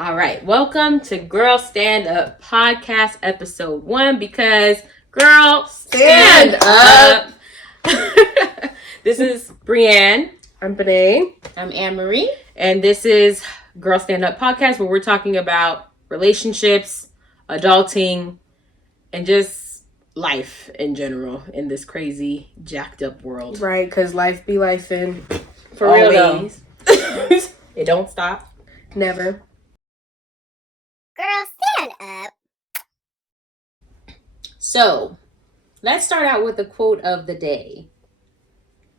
All right. Welcome to Girl Stand Up Podcast episode 1 because girl, stand up. This is Brienne. I'm Benet. I'm Anne-Marie. And this is Girl Stand Up Podcast where we're talking about relationships, adulting, and just life in general in this crazy, jacked up world. Right, because life be lifing. For always. Real though. It don't stop. Never. Girl, stand up. So, let's start out with the quote of the day.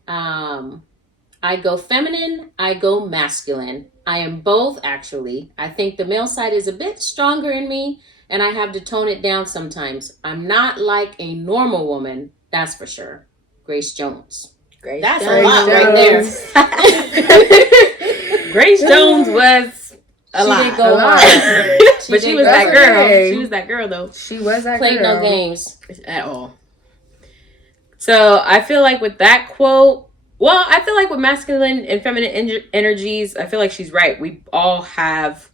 I go feminine, I go masculine. I am both, actually. I think the male side is a bit stronger in me, and I have to tone it down sometimes. I'm not like a normal woman, that's for sure. Grace Jones. That's a lot right there. Grace Jones was a lot. She did go hard. But she was that girl. She was that girl, though. She was that Played girl. no games. At all. So, I feel like with that quote, well, I feel like with masculine and feminine energies, I feel like she's right. We all have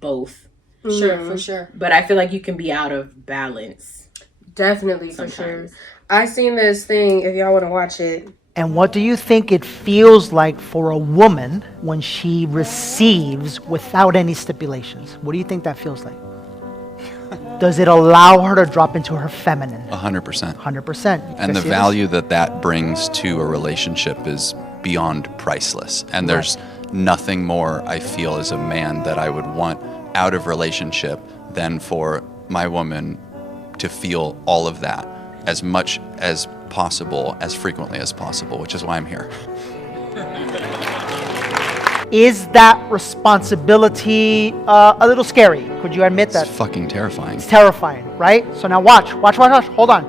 both. Sure, for sure. But I feel like you can be out of balance. Definitely, sometimes. for sure. I seen this thing, if y'all want to watch it. And what do you think it feels like for a woman when she receives without any stipulations? What do you think that feels like? Does it allow her to drop into her feminine? 100%. 100%. And the value that brings to a relationship is beyond priceless. And there's nothing more, I feel, as a man that I would want out of relationship than for my woman to feel all of that as much as possible, as frequently as possible, which is why I'm here. Is that responsibility a little scary? Could you admit that? It's fucking terrifying. It's terrifying, right? So now watch, hold on.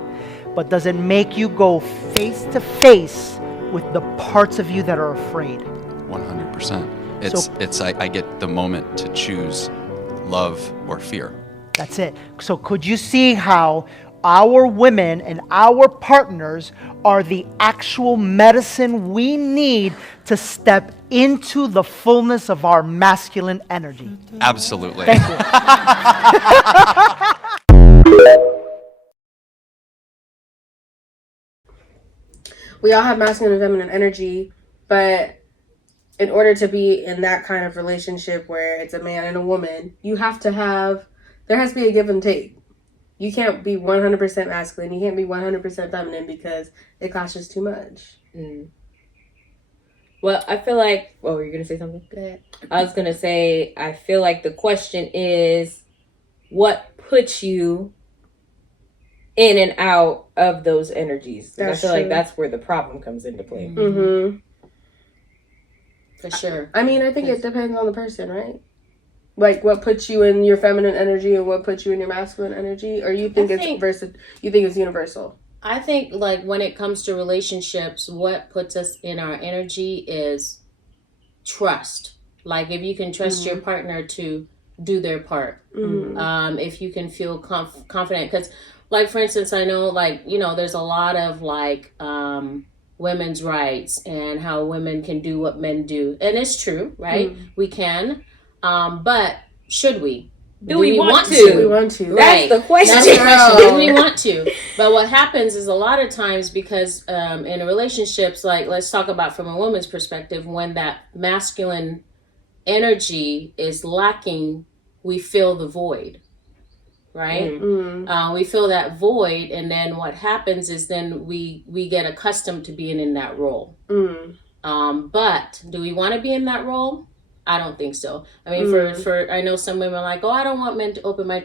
But does it make you go face to face with the parts of you that are afraid? 100%. I get the moment to choose love or fear. That's it. So could you see how our women and our partners are the actual medicine we need to step into the fullness of our masculine energy? Absolutely. Thank you. We all have masculine and feminine energy, but in order to be in that kind of relationship where it's a man and a woman, there has to be a give and take. You can't be 100% masculine. You can't be 100% feminine because it costs too much. Well, I feel like... Oh, were you going to say something? Go ahead. I was going to say, I feel like the question is, what puts you in and out of those energies? I feel like that's where the problem comes into play. Mm-hmm. For sure. I mean, I think it depends on the person, right? Like what puts you in your feminine energy and what puts you in your masculine energy, or you think it's universal? I think like when it comes to relationships, what puts us in our energy is trust. Like if you can trust your partner to do their part, if you can feel confident, because like for instance, I know like there's a lot of like women's rights and how women can do what men do, and it's true, right? We can. But should we? Do we want to? We want to. That's the question. That's the question. Do we want to? But what happens is a lot of times because in relationships, like let's talk about from a woman's perspective, when that masculine energy is lacking, we feel the void, right? We feel that void, and then what happens is then we get accustomed to being in that role. But do we want to be in that role? I don't think so. I mean, for I know some women are like, oh, I don't want men to open my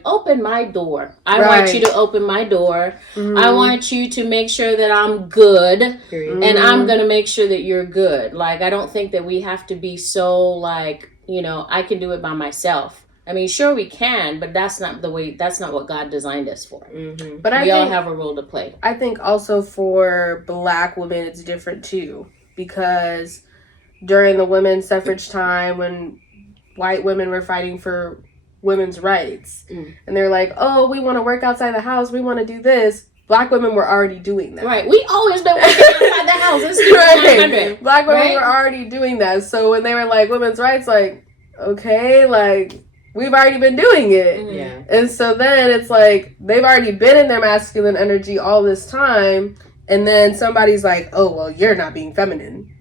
door. I want you to open my door. I want you to make sure that I'm good, and I'm gonna make sure that you're good. Like, I don't think that we have to be so like, I can do it by myself. I mean, sure we can, but that's not what God designed us for. But we all have a role to play. I think also for Black women, it's different too, because during the women's suffrage time when white women were fighting for women's rights and they're like, oh, we want to work outside the house, we want to do this. Black women were already doing that. Right. We always been working outside the house. Right. Black women were already doing that. So when they were like women's rights, like, okay, like we've already been doing it. Mm-hmm. Yeah. And so then it's like they've already been in their masculine energy all this time, and then somebody's like, oh, well, you're not being feminine.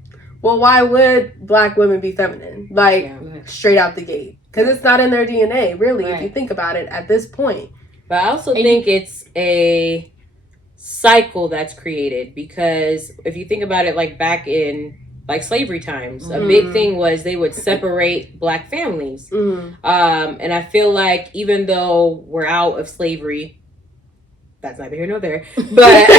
Well, why would black women be feminine? Like, straight out the gate. Because it's not in their DNA, really, if you think about it at this point. But I also think it's a cycle that's created, because if you think about it, like back in like slavery times, a big thing was they would separate black families. And I feel like even though we're out of slavery, that's neither here nor there, but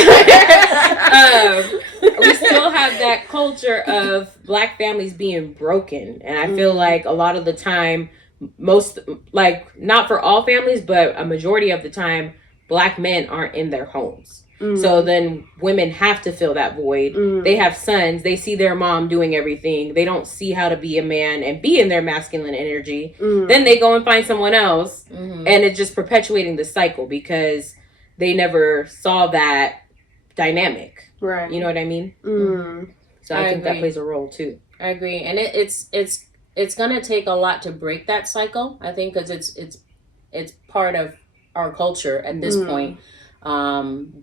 we still have that culture of black families being broken. And I feel like a lot of the time, most, like, not for all families, but a majority of the time, black men aren't in their homes. So then women have to fill that void. They have sons. They see their mom doing everything. They don't see how to be a man and be in their masculine energy. Then they go and find someone else. And it's just perpetuating the cycle because they never saw that dynamic. Right. You know what I mean? So I think that plays a role too. I agree. And it's going to take a lot to break that cycle, I think, because it's part of our culture at this point.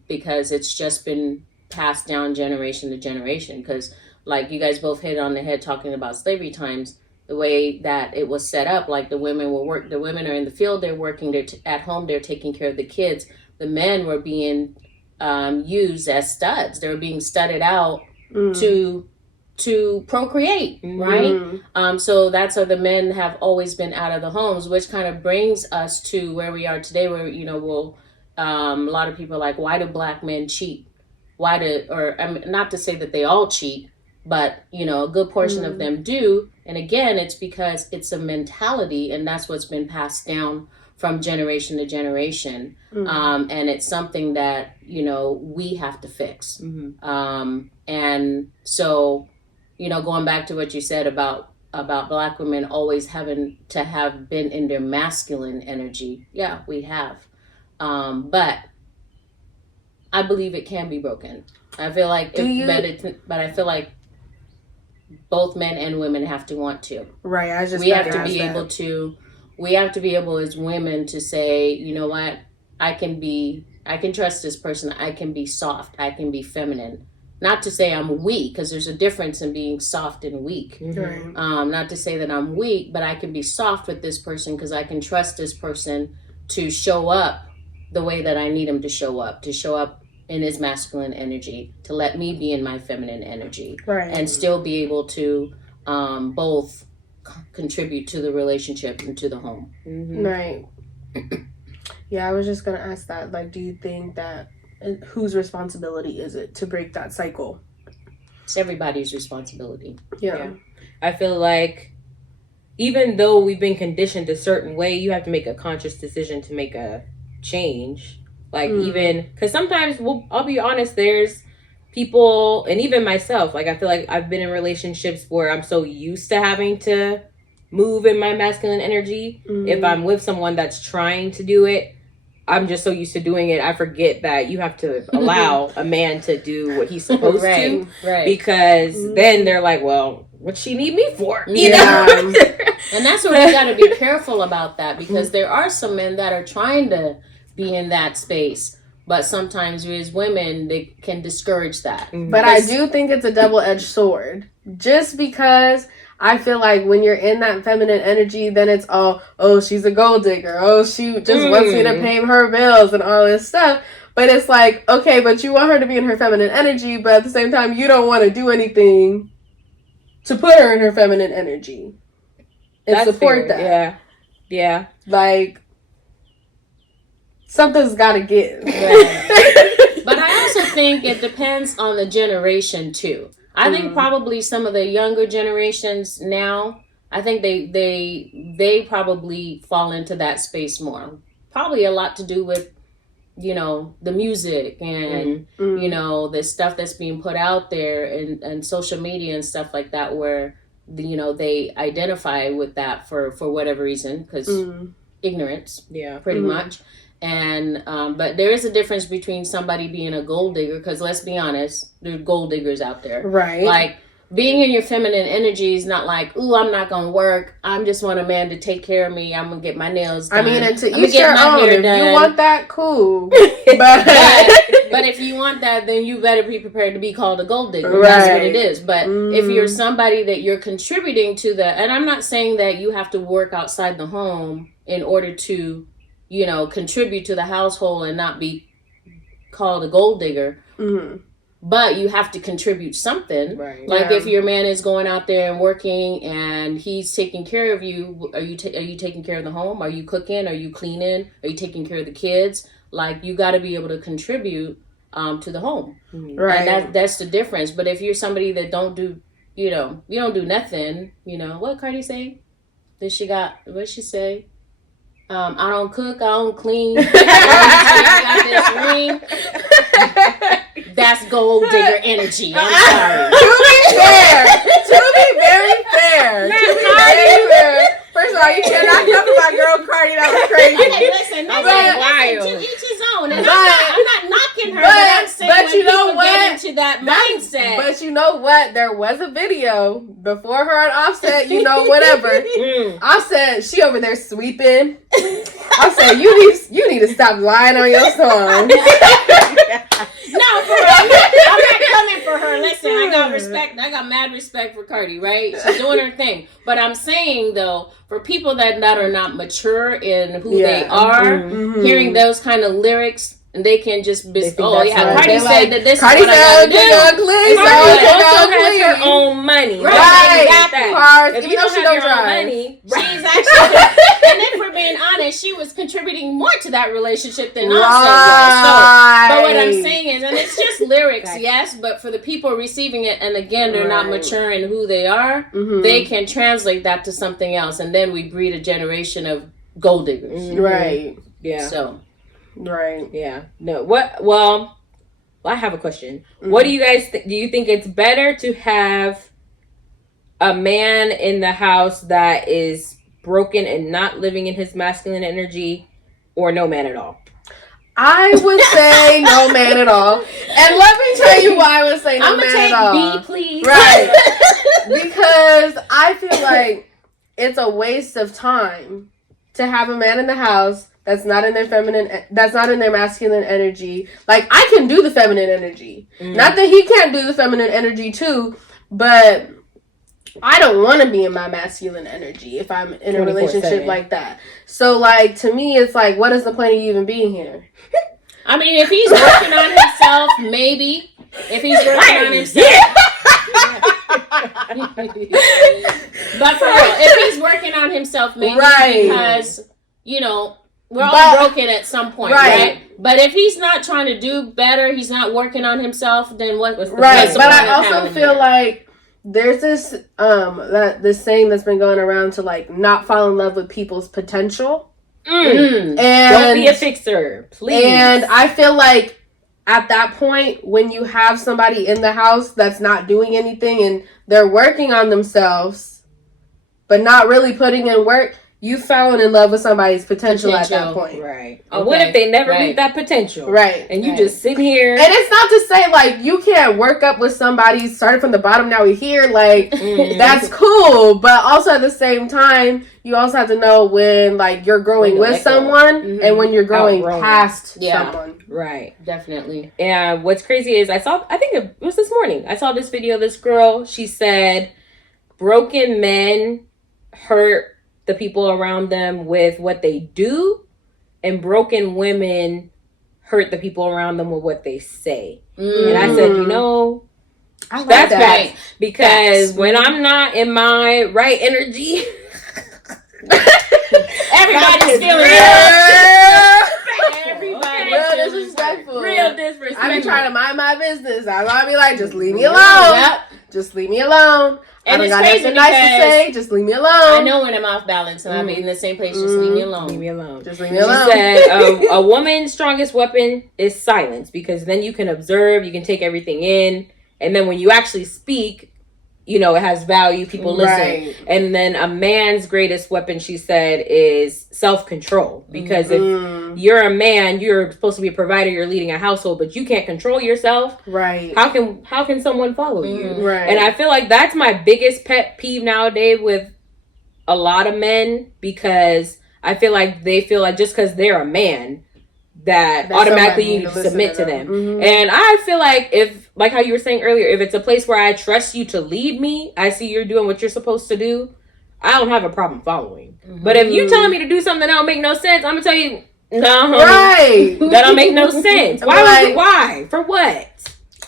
Because it's just been passed down generation to generation. Because, like, you guys both hit on the head talking about slavery times, the way that it was set up, like the women are in the field, they're working, they're at home, they're taking care of the kids. The men were being used as studs. They were being studded out to procreate, right? So that's how the men have always been out of the homes, which kind of brings us to where we are today, where, you know, a lot of people are like, why do black men cheat? Not to say that they all cheat, but, you know, a good portion of them do. And again, it's because it's a mentality, and that's what's been passed down from generation to generation. And it's something that, you know, we have to fix. And so, you know, going back to what you said about black women always having to have been in their masculine energy. Yeah, we have. But I believe it can be broken. I feel like, but I feel like both men and women have to want to. Right. We have to be able to. We have to be able as women to say, you know what, I can trust this person. I can be soft. I can be feminine. Not to say I'm weak, because there's a difference in being soft and weak. Not to say that I'm weak, but I can be soft with this person because I can trust this person to show up the way that I need him to show up in his masculine energy, to let me be in my feminine energy, and still be able to both contribute to the relationship and to the home. Right. Yeah, I was just gonna ask that. Like, do you think that whose responsibility is it to break that cycle? It's everybody's responsibility. Yeah. I feel like even though we've been conditioned a certain way, you have to make a conscious decision to make a change. Like, even because sometimes I'll be honest, there's people, and even myself, like, I feel like I've been in relationships where I'm so used to having to move in my masculine energy. If I'm with someone that's trying to do it, I'm just so used to doing it, I forget that you have to allow a man to do what he's supposed to. Right. Because then they're like, well, what she need me for? You know? And that's where we got to be careful about that, because there are some men that are trying to be in that space, but sometimes we as women, they can discourage that. But I do think it's a double-edged sword, just because I feel like when you're in that feminine energy, then it's all, oh, she's a gold digger, oh, she just wants me to pay her bills and all this stuff. But it's like, okay, but you want her to be in her feminine energy, but at the same time, you don't want to do anything to put her in her feminine energy and That's support fair. that. Yeah. Like, something's got to give. But I also think it depends on the generation too. I think probably some of the younger generations now, I think they probably fall into that space more. Probably a lot to do with, you know, the music and, you know, the stuff that's being put out there and social media and stuff like that, where, you know, they identify with that for whatever reason, because ignorance, pretty much. And but there is a difference between somebody being a gold digger, because let's be honest, there's gold diggers out there, Right? Like, being in your feminine energy is not like, ooh, I'm not gonna work. I just want a man to take care of me. I'm gonna get my nails done. I mean, and to I'm gonna each your own. If you want that, cool. But if you want that, then you better be prepared to be called a gold digger. Right. That's what it is. But if you're somebody that you're contributing to the, and I'm not saying that you have to work outside the home in order to, you know, contribute to the household and not be called a gold digger. Mm-hmm. But you have to contribute something. Right. Like if your man is going out there and working and he's taking care of you, are you taking care of the home? Are you cooking? Are you cleaning? Are you taking care of the kids? Like you got to be able to contribute to the home. Right. And that's the difference. But if you're somebody that don't do, you know, you don't do nothing, you know, what Cardi say? What'd she say? I don't cook, I don't clean. I got this ring. That's gold digger energy. I'm sorry. To be very fair. First of all, you cannot come to my girl Cardi. That was crazy. Okay, listen, wild. To each his own. And I'm not knocking her, but I'm saying when you know what? Get into that mindset. But you know what? There was a video before her and Offset, you know, whatever. Offset, she over there sweeping. I said, you need to stop lying on your song. No, for real. I'm not coming for her. Listen, I got respect. I got mad respect for Cardi, right? She's doing her thing. But I'm saying, though, for people that are not mature in who they are, hearing those kind of lyrics, and they can just be, Cardi said that this Cardi is what I gotta do. Cardi also has her own money. Right. Cars. If you know she don't drive. Money, she's actually, and if we're being honest, she was contributing more to that relationship than Offset was. So, but what I'm saying is, and it's just lyrics, yes, but for the people receiving it, and again, they're not mature in who they are, they can translate that to something else, and then we breed a generation of gold diggers. Right. Yeah. So. Right. Yeah. No. What? Well, I have a question. What do you guys do? You think it's better to have a man in the house that is broken and not living in his masculine energy, or no man at all? I would say no man at all. And let me tell you why I would say no man at all. I'm gonna take B, please. Right. Because I feel like it's a waste of time to have a man in the house that's not in their masculine energy. Like, I can do the feminine energy. Not that he can't do the feminine energy too, but I don't want to be in my masculine energy if I'm in a relationship like that. So, like, to me, it's like, what is the point of you even being here? I mean, if he's working on himself, maybe. If he's working on himself. But for real, if he's working on himself, maybe because, you know, we're all broken at some point, right? But if he's not trying to do better, he's not working on himself, then what's the But I also feel like there's this this saying that's been going around to, like, not fall in love with people's potential. And don't be a fixer, please. And I feel like at that point, when you have somebody in the house that's not doing anything and they're working on themselves, but not really putting in work, you fallen in love with somebody's potential at that point. Right. Okay. What if they never meet that potential? Right. And you just sit here. And it's not to say, like, you can't work up with somebody, started from the bottom, now we're here. Like, that's cool. But also at the same time, you also have to know when, like, you're growing with someone and when you're growing past someone. Right. Definitely. And what's crazy is I think it was this morning. I saw this video of this girl. She said, broken men hurt the people around them with what they do, and broken women hurt the people around them with what they say. And I said, you know, that's right. Because when I'm not in my right energy, everybody's feeling it. Real disrespectful. Real disrespectful. I be trying to mind my business. I'll be like, just leave me alone. Just leave me alone. And I it's don't got crazy nothing nice to say. Just leave me alone. I know when I'm off balance and I'm in the same place. Just leave me alone. Leave me alone. Just leave me alone. She said, a woman's strongest weapon is silence, because then you can observe, you can take everything in, and then when you actually speak, you know, it has value, people listen. Right. And then a man's greatest weapon, she said, is self-control. Because if you're a man, you're supposed to be a provider, you're leading a household, but you can't control yourself. Right. How can someone follow you? Right. And I feel like that's my biggest pet peeve nowadays with a lot of men, because I feel like they feel like just because they're a man, that automatically you need to submit to them. And I feel like, if, like how you were saying earlier, if it's a place where I trust you to lead me, I see you're doing what you're supposed to do, I don't have a problem following. But if you telling me to do something that don't make no sense, I'm gonna tell you, no, right, that don't make no sense. Why? For what?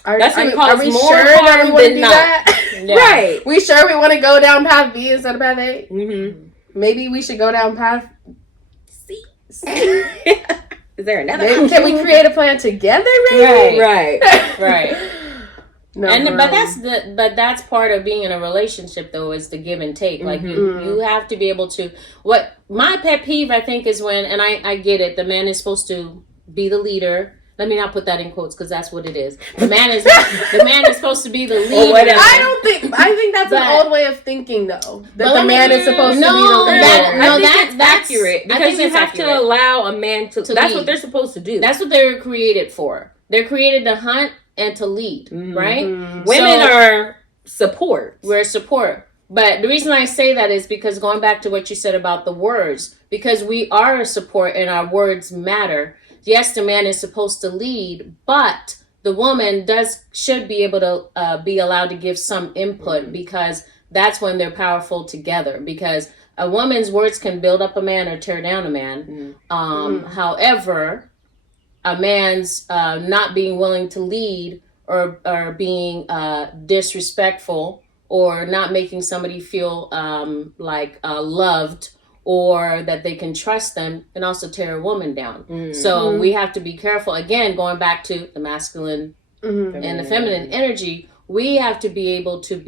That's gonna cause more harm than not. Yeah. Right. We sure we want to go down path B instead of path A? Maybe we should go down path C. Is there another? Can we create a plan together? Maybe? Right. No, but that's part of being in a relationship, though, is the give and take. Like you have to be able to. What my pet peeve, I think, is when, and I get it, the man is supposed to be the leader. Let me not put that in quotes, because that's what it is. The man is supposed to be the leader. I think that's an old way of thinking, though. That the man is supposed to be the leader. That's accurate, because you have to allow a man to. That's lead. What they're supposed to do. That's what they're created for. They're created to hunt and to lead, right? Women are support. We're support. But the reason I say that is because, going back to what you said about the words, because we are a support and our words matter. Yes, the man is supposed to lead, but the woman should be able to be allowed to give some input, because that's when they're powerful together. Because a woman's words can build up a man or tear down a man. However, a man's not being willing to lead, or being disrespectful, or not making somebody feel loved, or that they can trust them, can also tear a woman down. So we have to be careful. Again, going back to the masculine and the feminine energy, we have to be able to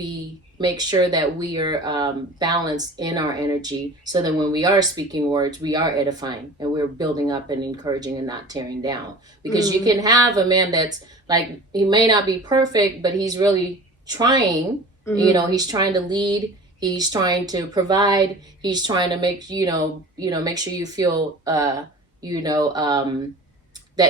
make sure that we are balanced in our energy, so that when we are speaking words, we are edifying and we're building up and encouraging and not tearing down. Because you can have a man that's like, he may not be perfect, but he's really trying. You know, he's trying to lead. He's trying to provide. He's trying to make make sure you feel that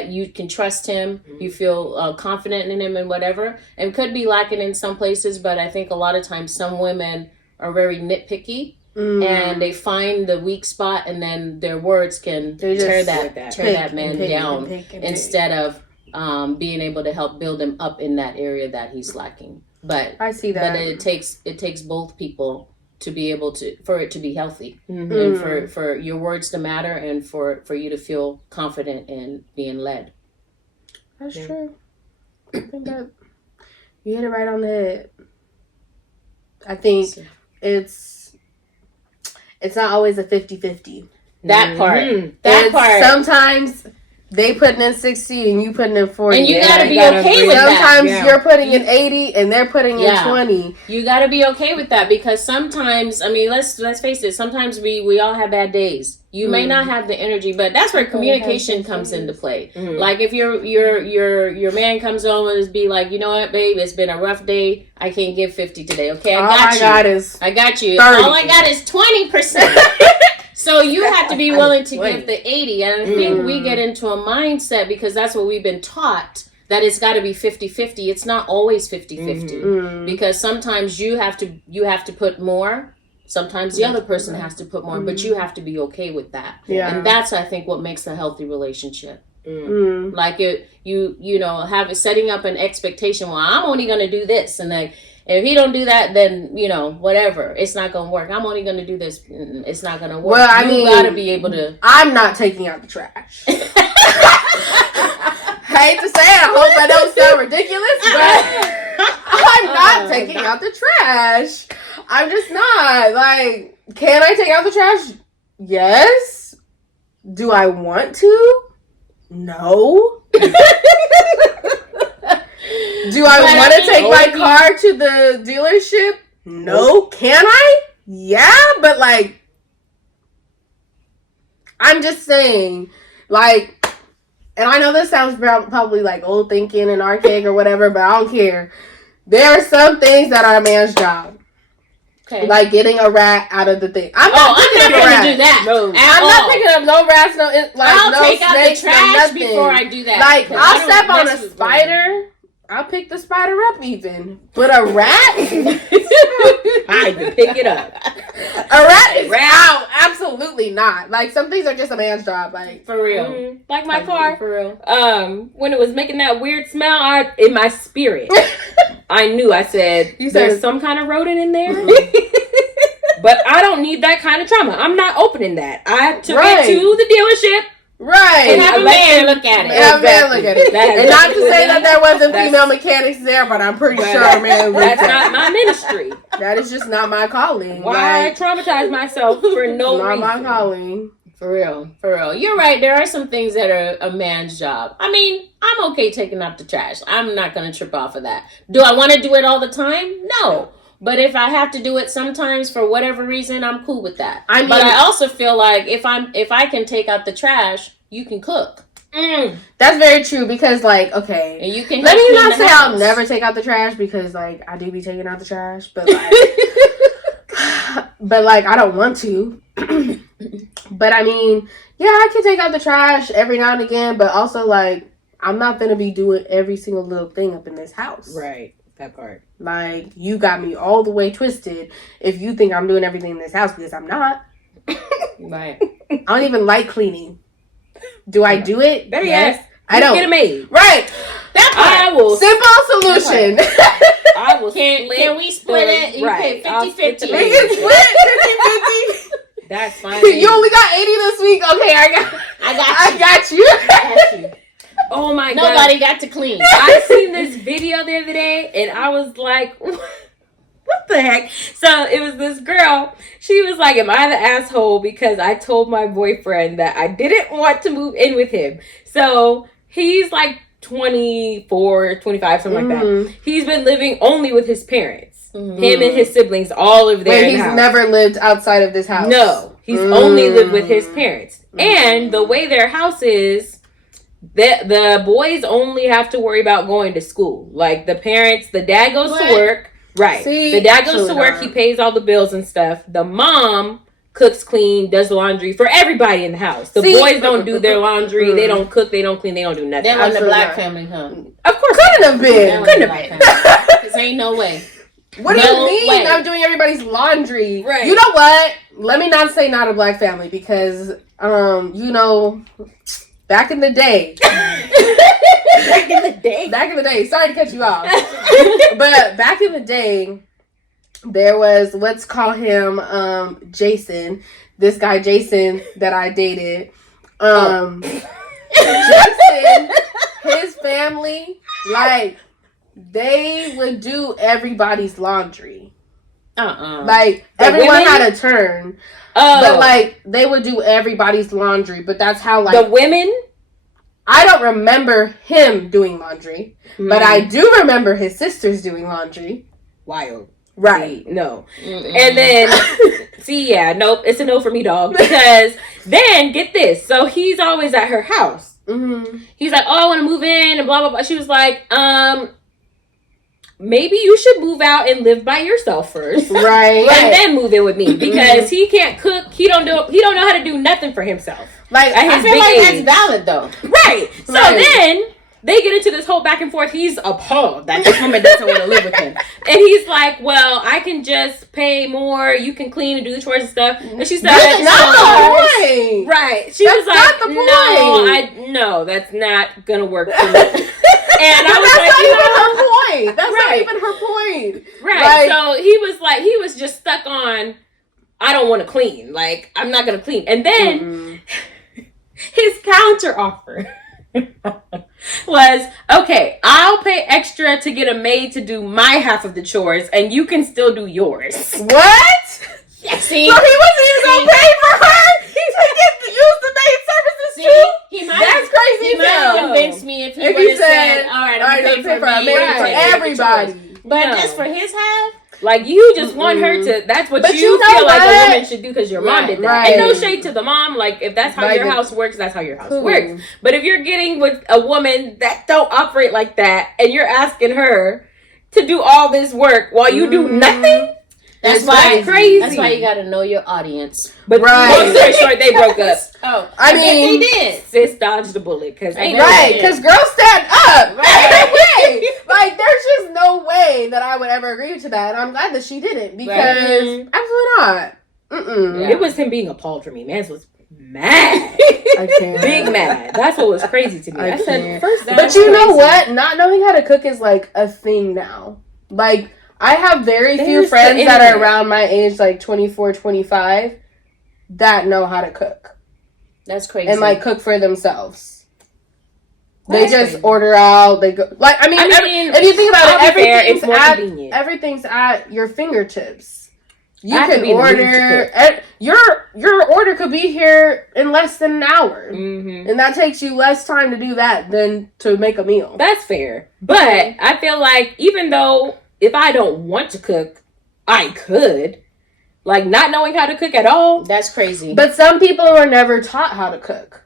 you can trust him. You feel confident in him and whatever. And could be lacking in some places, but I think a lot of times some women are very nitpicky, and they find the weak spot, and then their words can tear that man down, instead of being able to help build him up in that area that he's lacking. But I see that. But it takes both people to be able for it to be healthy, and for your words to matter, and for you to feel confident in being led. That's true. I think that you hit it right on the head. I think it's not always a 50-50. That part. Sometimes they putting in 60 and you putting in 40. And you gotta be okay with that. Sometimes you're putting in 80 and they're putting in 20. You gotta be okay with that, because sometimes, I mean, let's face it, sometimes we all have bad days. You may not have the energy, but that's where communication comes into play. Like if your man comes home and be like, you know what, babe, it's been a rough day. I can't give 50 today. Okay, I got you. 30. All I got is 20%. So you have to be willing to give the 80. And I think we get into a mindset, because that's what we've been taught, that it's got to be 50-50. It's not always 50-50, because sometimes you have to put more. Sometimes the other person has to put more, but you have to be okay with that. Yeah. And that's, I think, what makes a healthy relationship. Like setting up an expectation. Well, I'm only going to do this, and then if he don't do that, then whatever. It's not going to work. I'm only going to do this. It's not going to work. Well, you got to be able to. I'm not taking out the trash. I hate to say it. I hope I don't sound ridiculous, but I'm not taking out the trash. I'm just not. Like, can I take out the trash? Yes. Do I want to? No. Do I want to take my car to the dealership? No. Can I? Yeah, but like, I'm just saying, like, and I know this sounds probably like old thinking and archaic or whatever, but I don't care. There are some things that are a man's job. Okay. Like getting a rat out of the thing. I'm not I'm not going to do that. No. I'm not picking up no rats, I'll no take out the snakes, no trash nothing. before I do that. Like, 'cause I'll I don't step on mess a with spider. I'll pick the spider up even. But a rat? I can pick it up. A rat is out. Absolutely not. Like, some things are just a man's job. Like, for real. Mm-hmm. Like my car. For real. When it was making that weird smell, in my spirit, I knew. I said, You said- "There's some kind of rodent in there." But I don't need that kind of trauma. I'm not opening that. I took it to the dealership. right. And have a man look at it. Have a man look at it. That has And not to nothing say to that do- there wasn't that's- female mechanics there, but I'm pretty sure a man looked That's at not it. my ministry. That is just not my calling. Why Like, traumatize myself for no not reason? my calling. For real. For real. You're right. There are some things that are a man's job. I mean, I'm okay taking out the trash. I'm not going to trip off of that. Do I want to do it all the time? No. But if I have to do it sometimes for whatever reason, I'm cool with that. I mean- but I also feel like if I can take out the trash, you can cook. That's very true because, like, okay. And you can Let me clean not the say house. I'll never take out the trash because, like, I do be taking out the trash, but like, but like I don't want to. But I mean, yeah, I can take out the trash every now and again, but also like I'm not gonna be doing every single little thing up in this house. Right. That part. Like you got me all the way twisted if you think I'm doing everything in this house because I'm not. Right. I don't even like cleaning. Do I do it? Better Yes. yet, I don't. get a maid. Right. I will. Simple solution. I will. Can we split it? You Right. pay I'll split 50-50. the We can split 50-50. That's fine. You only got 80 this week. Okay, I got you. Oh my god. Nobody got to clean. I seen this video the other day and I was like, what the heck? So it was this girl. She was like, am I the asshole because I told my boyfriend that I didn't want to move in with him? So he's like 24, 25, something like that. He's been living only with his parents. Him and his siblings all live there. Wait, he's never lived outside of this house. No, he's only lived with his parents. And the way their house is, the boys only have to worry about going to school. Like the parents, the dad goes to work. Right. See, the dad goes to work. not. He pays all the bills and stuff. The mom cooks, clean, does laundry for everybody in the house. The See, boys don't do their laundry. They don't cook. They don't clean. They don't do nothing. That wasn't a Absolutely black not. family, huh? Of course. Couldn't have been. Couldn't have been. Because ain't no way. What do No you mean? way. I'm doing everybody's laundry. Right. You know what? Let me not say not a black family because, you know, back in the day. Back in the day. Back in the day. Sorry to cut you off. But back in the day, there was, let's call him Jason. This guy, Jason, that I dated. Jason, his family, like, they would do everybody's laundry. Like, The everyone women? had a turn. Oh, But, like, they would do everybody's laundry. But that's how, like, the women. I don't remember him doing laundry. But I do remember his sisters doing laundry. Wild. Right. See, no. And then, see, yeah, nope, it's a no for me, dog. Because then, get this. So he's always at her house. Mm-hmm. He's like, oh, I want to move in and blah, blah, blah. She was like, maybe you should move out and live by yourself first. Right. And then move in with me. Because he can't cook. He don't know how to do nothing for himself. Like, At I his feel big like age. that's valid, though. Right. So Right. then they get into this whole back and forth. He's appalled that this woman doesn't want to live with him. And he's like, well, I can just pay more. You can clean and do the chores and stuff. And she said, that's not the no. point. Right. She That's was like, not the no, that's not going to work for me. And I was That's like, not you even know, her point. That's not Right. even her point. right. Like- So he was just stuck on, I don't want to clean. Like, I'm not going to clean. And then his counter offer was, okay, I'll pay extra to get a maid to do my half of the chores and you can still do yours. What? See? So he wasn't even gonna pay for her. He could get to use the maid services See? too. He might That's crazy. He as might hell. have convinced me if he If would he have said, said, all right, "All I'm right, going to pay for a me maid and for take the everybody." chores. But No. just for his half? Like, you just want her to, that's what But you you know feel like what? a woman should do because your mom did that. Right. And no shade to the mom. Like, if that's how Like, your house works, that's how your house cool. works. But if you're getting with a woman that don't operate like that and you're asking her, to do all this work while you do nothing? That's It's why crazy. That's why you got to know your audience. But long story short, they broke up. Oh, I mean, they did. Sis dodged the bullet because ain't right, because girls stand up. Right. No way. Like, there's just no way that I would ever agree to that. And I'm glad that she didn't, because Right. absolutely not. Mm-mm. Yeah. It was him being appalled for me. Mans was mad. I can't. Big mad. That's what was crazy to me. I said, can't. first But you know what? Not knowing how to cook is like a thing now. Like, I have very few There's friends the that are internet. around my age, like 24, 25, that know how to cook That's crazy. and like cook for themselves. They That's just crazy. order out. They go like I mean, if you think about I'll it, be fair, it's more convenient. everything's at your fingertips. You I have to can be in the mood to order. Your order could be here in less than an hour, Mm-hmm. and that takes you less time to do that than to make a meal. That's fair. But I feel like even though if I don't want to cook, I could. Like, not knowing how to cook at all. That's crazy. But some people are never taught how to cook.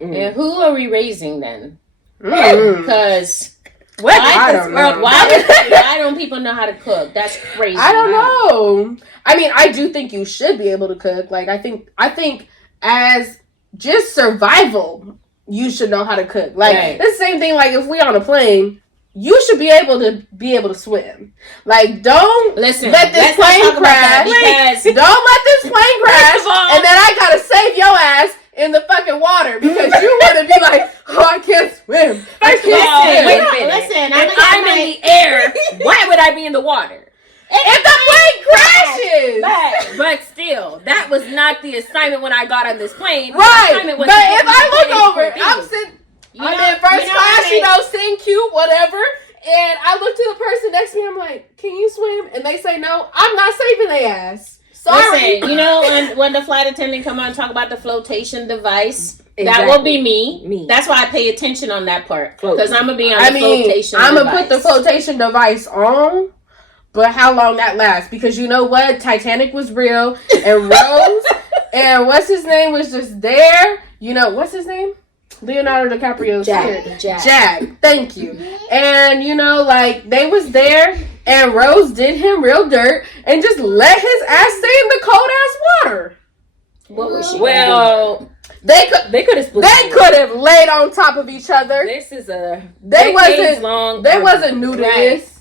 And who are we raising then? Mm. Because What? I don't know. why don't people know how to cook? That's crazy. I don't know. I mean, I do think you should be able to cook. Like, I think as just survival, you should know how to cook. Like, Right. it's the same thing. Like, if we on a plane, you should be able to swim. Like, don't Listen, let this let's not plane talk about that crash. because Don't let this plane crash, First of all- and then I gotta save your ass in the fucking water because you want to be like, oh, I can't swim. I First of all, can't wait swim. a minute. listen, If I'm in the air, why would I be in the water? If the plane crashes, But still, that was not the assignment when I got on this plane. The right? assignment But was to if get I me look to over, the I'm thing. sitting. I'm in first class, sitting cute, whatever. And I look to the person next to me. I'm like, "Can you swim?" And they say no. I'm not saving their ass. Sorry. Listen, you know when the flight attendant come on and talk about the flotation device, that Exactly. will be me. Me. That's why I pay attention on that part because I'm gonna be on I the mean, flotation. I'm gonna device. put the flotation device on, but how long that lasts? Because you know what? Titanic was real, and Rose and what's his name was just there. You know what's his name? Leonardo DiCaprio's character. Jack. Thank you. And you know, like they was there, and Rose did him real dirt, and just let his ass stay in the cold ass water. What was she? Well, They could. they could have split. They could have laid on top of each other. This is a They decades wasn't. long. They wasn't new to Right. this.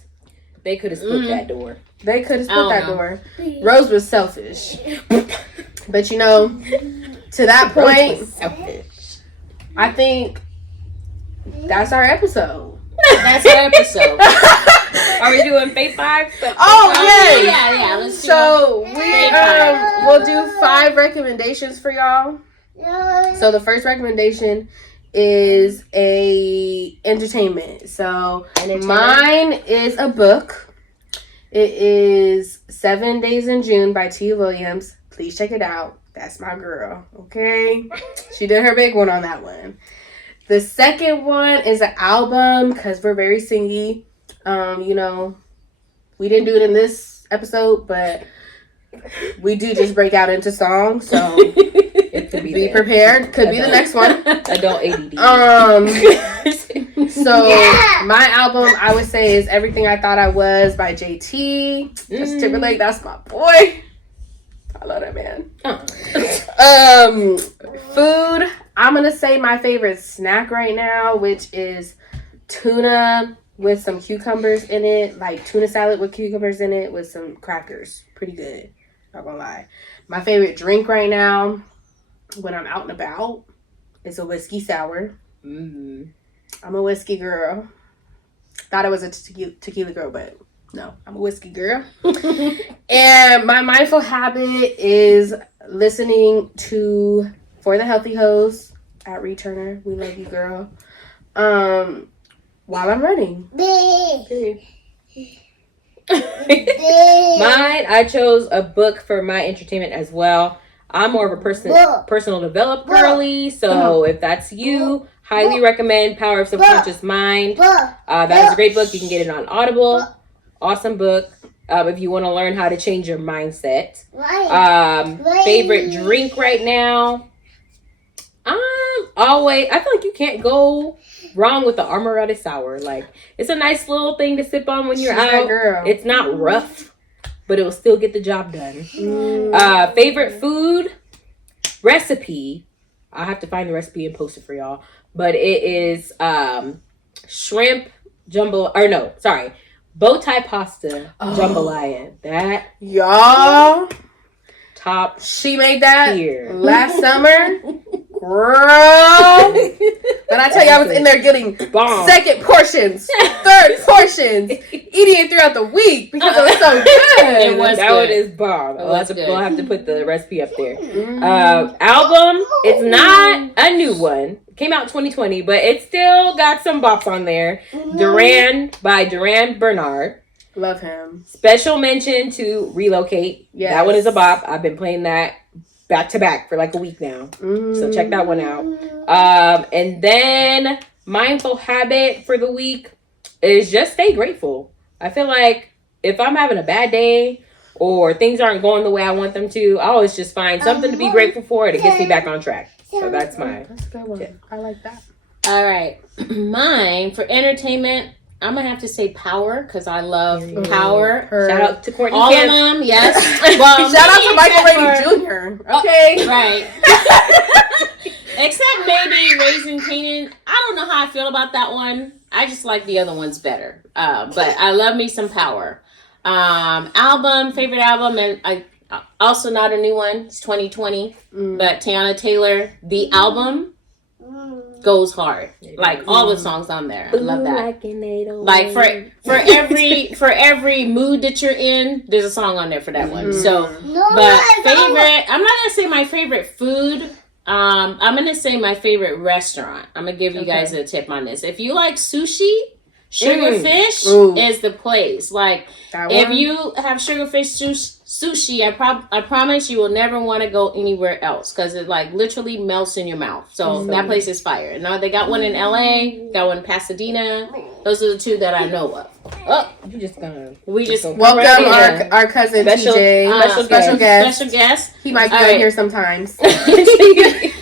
They could have split that door. They could have I split don't that know. door. Rose was selfish. But you know, to that point, I think that's our episode. That's our episode. Are we doing Fate 5? Oh, yay! yeah. Let's do So we Fave five. will do 5 recommendations for y'all. So the first recommendation is a entertainment. So mine is a book. It is 7 Days in June by T. Williams. Please check it out. That's my girl. Okay, she did her big one on that one. The second one is an album because we're very singy. You know, we didn't do it in this episode, but we do just break out into songs. So It could be prepared. Could be the next one. Adult ADD. So my album I would say is Everything I Thought I Was by JT. Justin Timberlake, that's my boy. I love that man. Food. I'm gonna say my favorite snack right now, which is tuna with some cucumbers in it, like tuna salad with cucumbers in it with some crackers. Pretty good. Not gonna lie. My favorite drink right now, when I'm out and about, is a whiskey sour. Mm-hmm. I'm a whiskey girl. Thought I was a tequila girl, but no, I'm a whiskey girl. And my mindful habit is listening to For the Healthy Hoes at Returner. We love you, girl. While I'm running. Mine, I chose a book for my entertainment as well. I'm more of a personal develop girly, so if that's you, highly recommend Power of Subconscious Mind. That is a great book. You can get it on Audible. Awesome book. If you want to learn how to change your mindset. Favorite drink right now. I feel like you can't go wrong with the Amaretto sour. Like, it's a nice little thing to sip on when you're She's that out. girl. It's not rough, but it'll still get the job done. Favorite food recipe. I'll have to find the recipe and post it for y'all. But it is shrimp bow tie pasta jambalaya. That Y'all, top she made that tier. last summer. Girl. When I tell you I was in there getting Bomb. second portions, third portions, eating it throughout the week because it was so good. It was that good. one is bomb. We'll have to put the recipe up there. Mm. Album, it's not a new one. Came out 2020, but it still got some bops on there. Duran by Duran Bernard. Love him. Special mention to Relocate. Yes. That one is a bop. I've been playing that back to back for like a week now. So check that one out. And then mindful habit for the week is just stay grateful. I feel like if I'm having a bad day or things aren't going the way I want them to, I always just find something to be grateful for and it gets me back on track. So that's my That's a good one. tip. I like that. All right. Mine for entertainment, I'm going to have to say Power because I love Power. Shout out to Courtney All Kemp. of them, yes. Well, Shout out to maybe Michael except Brady Jr. Okay. Right. Except maybe Raising Kanan. I don't know how I feel about that one. I just like the other ones better. But I love me some Power. Favorite album, and I also not a new one. It's 2020. But Tiana Taylor, the album goes hard. Like all the songs on there. I love that. Like for every mood that you're in, there's a song on there for that one. So, but favorite, I'm not gonna say my favorite food. I'm gonna say my favorite restaurant. I'm gonna give you guys a tip on this. If you like sushi, Sugarfish is the place. Like if you have Sugarfish sushi, I promise you will never want to go anywhere else because it like literally melts in your mouth. So that place is fire. Now they got one in LA, got one in Pasadena. Those are the two that I know of. Oh, You just gonna Welcome our cousin TJ, special guest. He might be on here sometimes. All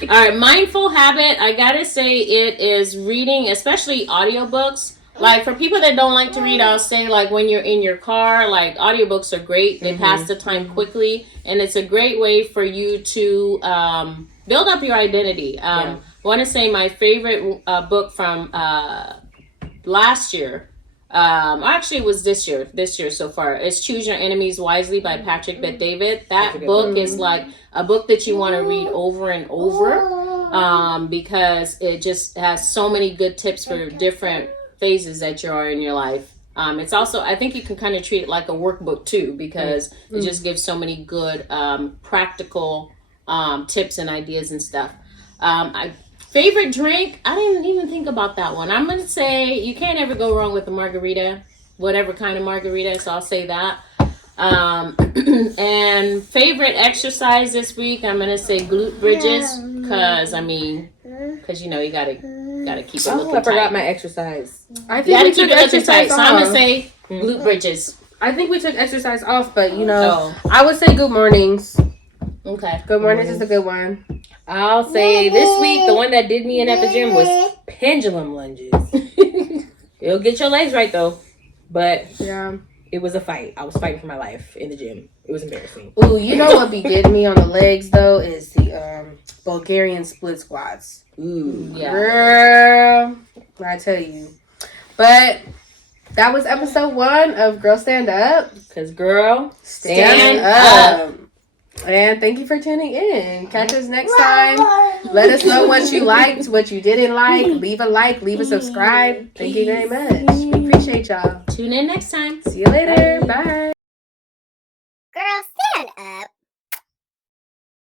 right, mindful habit. I gotta say it is reading, especially audiobooks. Like for people that don't like to read, I'll say like when you're in your car, like audiobooks are great. They pass the time quickly, and it's a great way for you to build up your identity. I want to say my favorite book from last year. Actually, it was this year so far. It's Choose Your Enemies Wisely by Patrick Bet-David. That book is like a book that you want to read over and over because it just has so many good tips for different phases that you are in your life. It's also, I think you can kind of treat it like a workbook too because it just gives so many good practical tips and ideas and stuff. Favorite drink, I didn't even think about that one. I'm going to say you can't ever go wrong with a margarita, whatever kind of margarita, so I'll say that. And favorite exercise this week, I'm going to say glute bridges because you know you got to keep it looking I forgot tight. my exercise. I You think got we to keep took it looking exercise tight, so I'm going to off. say glute bridges. I think we took exercise off, but I would say good mornings. Okay. Good mornings is a good one. I'll say this week the one that did me in at the gym was pendulum lunges. It'll get your legs right though, but it was a fight. I was fighting for my life in the gym. It was embarrassing. Ooh, you know what be getting me on the legs though is the Bulgarian split squats. Ooh, Yeah. Girl, I tell you. But that was episode 1 of Girl Stand Up. Cause girl, Stand up. And thank you for tuning in. Catch us next time. Let us know what you liked, what you didn't like. Leave a subscribe. Thank you very much. We appreciate y'all. Tune in next time. See you later. Bye. Girl, stand up.